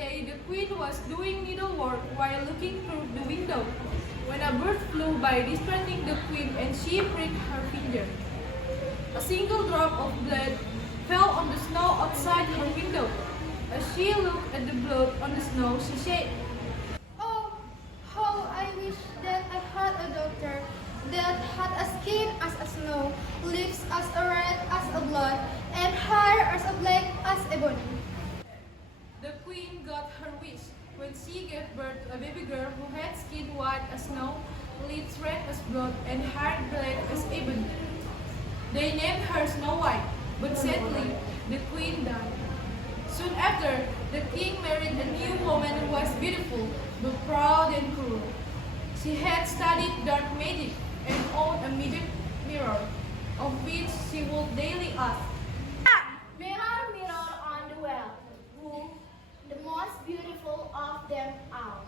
day, the queen was doing needlework while looking through the window, when a bird flew by distracting the queen and she pricked her finger. A single drop of blood fell on the snow outside her window. As she looked at the blood on the snow, she said, Oh, how I wish that I had a daughter that had a skin as a snow, lips as a red as a blood, and hair as a black as ebony. The queen got her wish when she gave birth to a baby girl who had skin white as snow, lips red as blood, and hair black as ebony. They named her Snow White, but sadly, the queen died. Soon after, the king married a new woman who was beautiful, but proud and cruel. She had studied dark magic and owned a magic mirror, of which she would daily ask, Mirror, mirror on the wall, who the most beautiful of them all?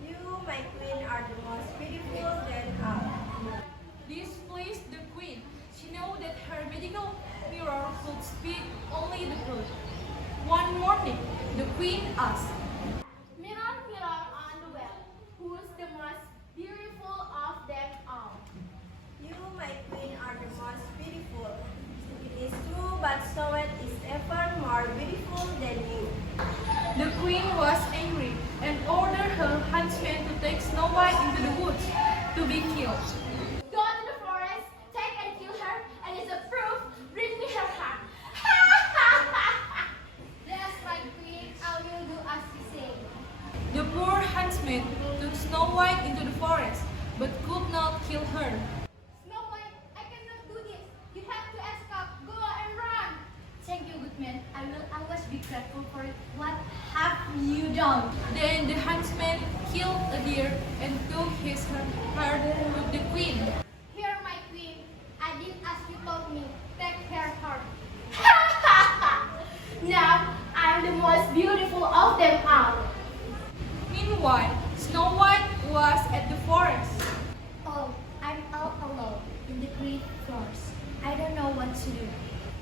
You, my queen, are the most beautiful than all. This pleased the queen. She knew that her magical mirror could speak only the truth. One morning, the queen asked, Mirror, mirror on the wall, who's the most beautiful of them all? You, my queen, are the most beautiful. It is true, but Snow White is ever more beautiful than you. The queen was angry and ordered her huntsmen to take Snow White into the woods to be killed. Go to the forest, take and kill her, and as a proof, bring me her heart. Yes, my queen, I will do as you say. The poor huntsman took Snow White into the forest, but could not kill her. Snow White, I cannot do this. You have to escape. Go and run. Thank you, good man. I will always be grateful for it. What have you done? Then the huntsman killed a deer and took his heart to the queen. Here, my queen. I did as you told me. Take her heart. Now, I'm the most beautiful of them all. Meanwhile, Snow White was at the forest. Oh, I'm all alone in the great forest. I don't know what to do.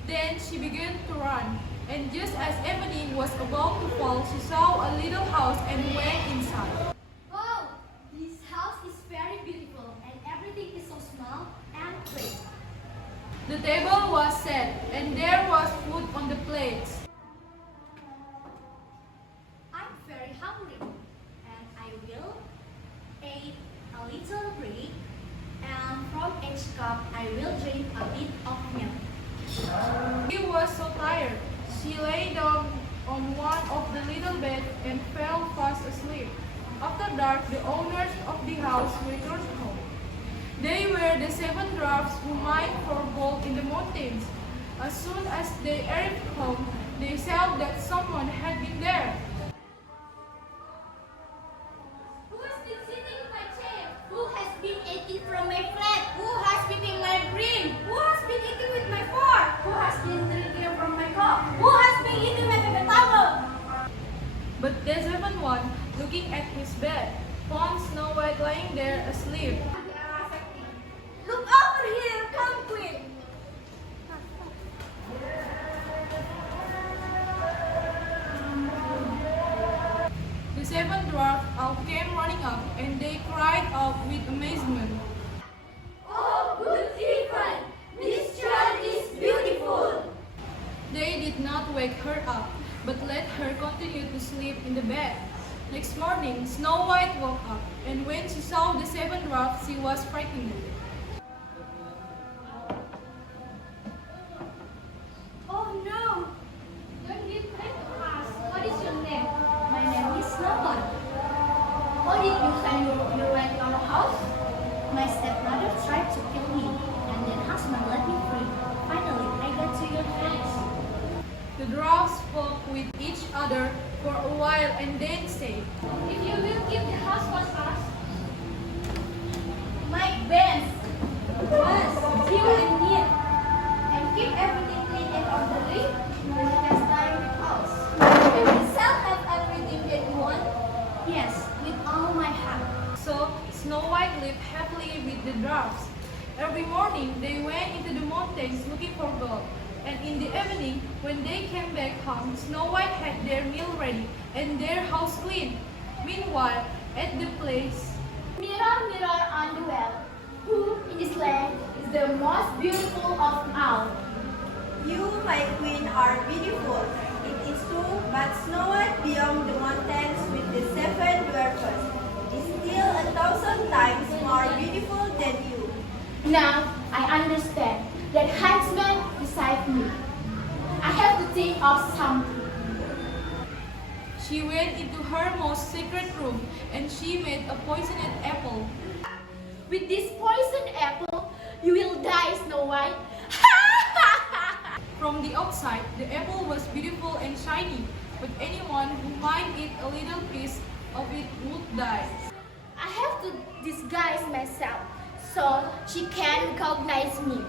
Then she began to run, and just as evening was about to fall, she saw a little house and went inside. Wow, this house is very beautiful and everything is so small and pretty. The table was set, and there was food on the plates. I'm very hungry and I will eat a little bread and from each cup I will drink a bit of milk. She was so tired. She lay down on one of the little beds and fell fast asleep. After dark, the owners of the house returned home. They were the 7 dwarfs who mined for gold in the mountains. As soon as they arrived home, they saw that someone had been there. Who has been sitting in my chair? Who has been eating from my plate? Who has been eating my bread? Who has been eating with my fork? Who has been drinking from my cup? Who has been eating my paper towel? But the 7th one, looking at his bed, found Snow White lying there asleep. Look over here, come quick! The 7 dwarfs all came running up, and they cried out with amazement. Oh, good Stephen! This child is beautiful! They did not wake her up, but let her continue to sleep in the bed. Next morning, Snow White woke up, and when she saw the 7 dwarfs, she was frightened. Oh no! Don't give way to us. What is your name? My name is Snow White. How did you find your way to our house? My stepbrother tried to kill me, and then husband let me free. Finally, I got to your house. The dwarfs spoke with each other for a while and then said, If you will keep the house for us, My best was you and me, and keep everything clean and orderly. You will have time with us. And we shall have everything that you want. Yes, with all my heart. So Snow White lived happily with the dwarfs. Every morning they went into the mountains looking for gold, and in the evening, when they came back home, Snow White had their meal ready and their house clean. Meanwhile, at the place, Mirror, mirror on the wall, who in this land is the most beautiful of all? You, my queen, are beautiful. It is true, but Snow White beyond the mountains with the seven dwarfs is still 1,000 times more beautiful than you. Now I understand that huntsman beside me. I have to think of something. she went into her most secret room and she made a poisoned apple. With this poisoned apple, you will die, Snow White. From the outside, the apple was beautiful and shiny, but anyone who might eat a little piece of it would die. I have to disguise myself so she can recognize me.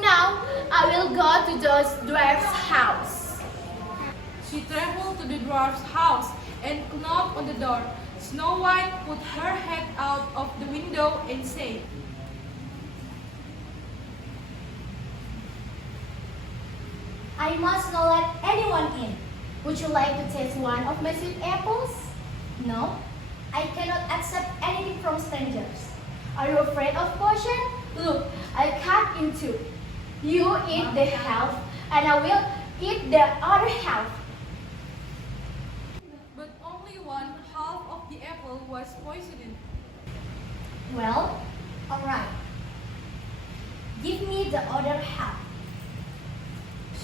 Now I will go to those dwarfs' house. She traveled to the dwarf's house and knocked on the door. Snow White put her head out of the window and said, I must not let anyone in. Would you like to taste one of my sweet apples? No, I cannot accept anything from strangers. Are you afraid of poison? Look, I cut in two. You eat the half, and I will eat the other half. but only one half of the apple was poisoned. Well, all right. Give me the other half.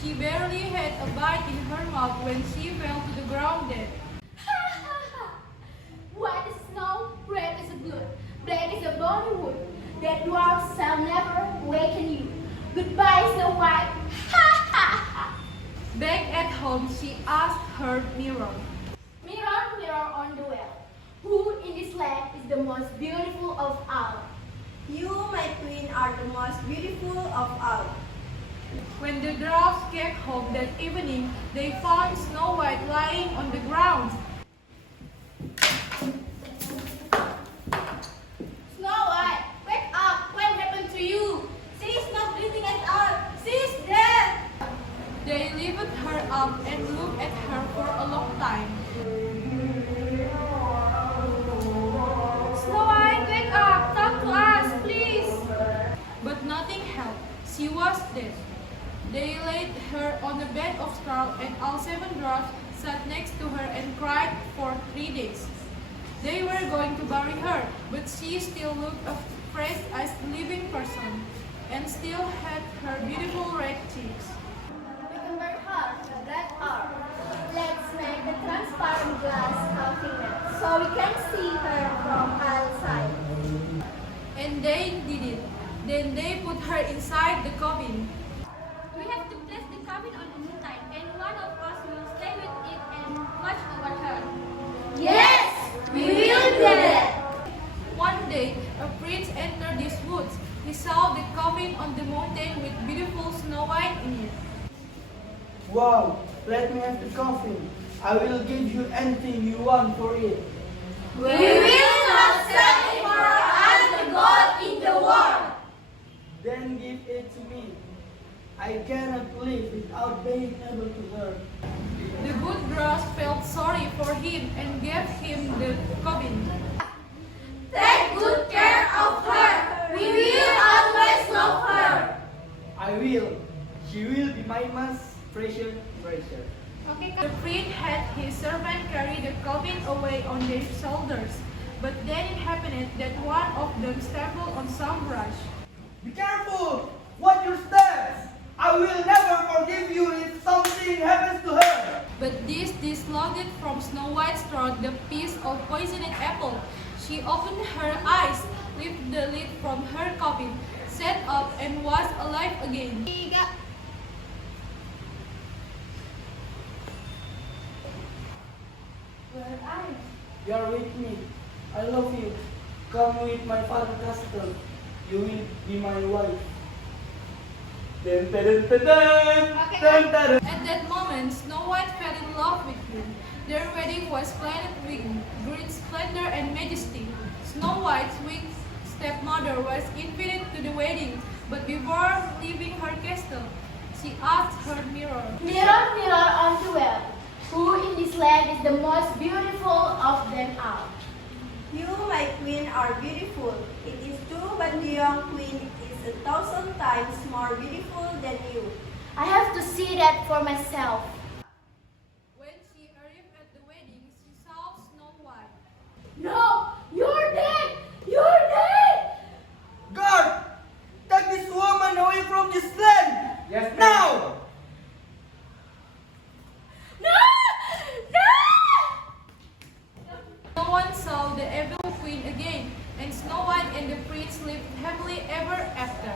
She barely had a bite in her mouth when she fell to the ground dead. White is snow, red is blood, black is a bony wood. That dwarf shall never waken you. Goodbye, Snow White. Back at home, she asked her mirror, Mirror, mirror on the wall, who in this land is the most beautiful of all? You, my queen, are the most beautiful of all. When the dwarfs came home that evening, they found Snow White lying on the ground. Snow White, wake up! What happened to you? She is not breathing at all. She is dead. They lifted her up and looked at her for a long time. Snow White, wake up! Talk to us, please! But nothing helped. She was dead. They laid her on a bed of straw and all seven dwarfs sat next to her and cried for 3 days. They were going to bury her, but she still looked as fresh as a living person and still had her beautiful red cheeks. We can burn her, the black art. Let's make a transparent glass counterfeit so we can see her from outside. And they did it. Then they put her inside the coffin. We have to place the coffin on the moonlight, and one of us will stay with it and watch over her. Yes, we will do that. One day, a prince entered these woods. He saw the coffin on the mountain with beautiful Snow White in it. Wow, let me have the coffin. I will give you anything you want for it. We will not sell it for all the gold in the world. Then give it to me. I cannot live without being able to learn. The good dwarfs felt sorry for him and gave him the coffin. Take good care of her. We will always love her. I will. She will be my most precious treasure. The prince had his servant carry the coffin away on their shoulders. But then it happened that one of them stumbled on some brush. Be careful! Watch your steps! I will never forgive you if something happens to her! But this dislodged from Snow White's throat the piece of poisoned apple. She opened her eyes, lifted the lid from her coffin, sat up, and was alive again. Where are you? You are with me. I love you. Come with my father castle. You will be my wife. Dun, dun, dun, dun, dun, dun, dun, dun. At that moment, Snow White fell in love with him. Their wedding was planned with great splendor and majesty. Snow White's weak stepmother was invited to the wedding, but before leaving her castle, she asked her mirror. Mirror, mirror on the wall, who in this land is the most beautiful of them all? You, my queen, are beautiful. It is true, but the young queen is 1,000 times more beautiful than you. I have to see that for myself. When she arrived at the wedding, she saw Snow White. No! You're dead! You're dead! Guard! Take this woman away from this land! Yes, now! No! No! No one saw the evil queen again, and Snow White and the prince lived happily ever after.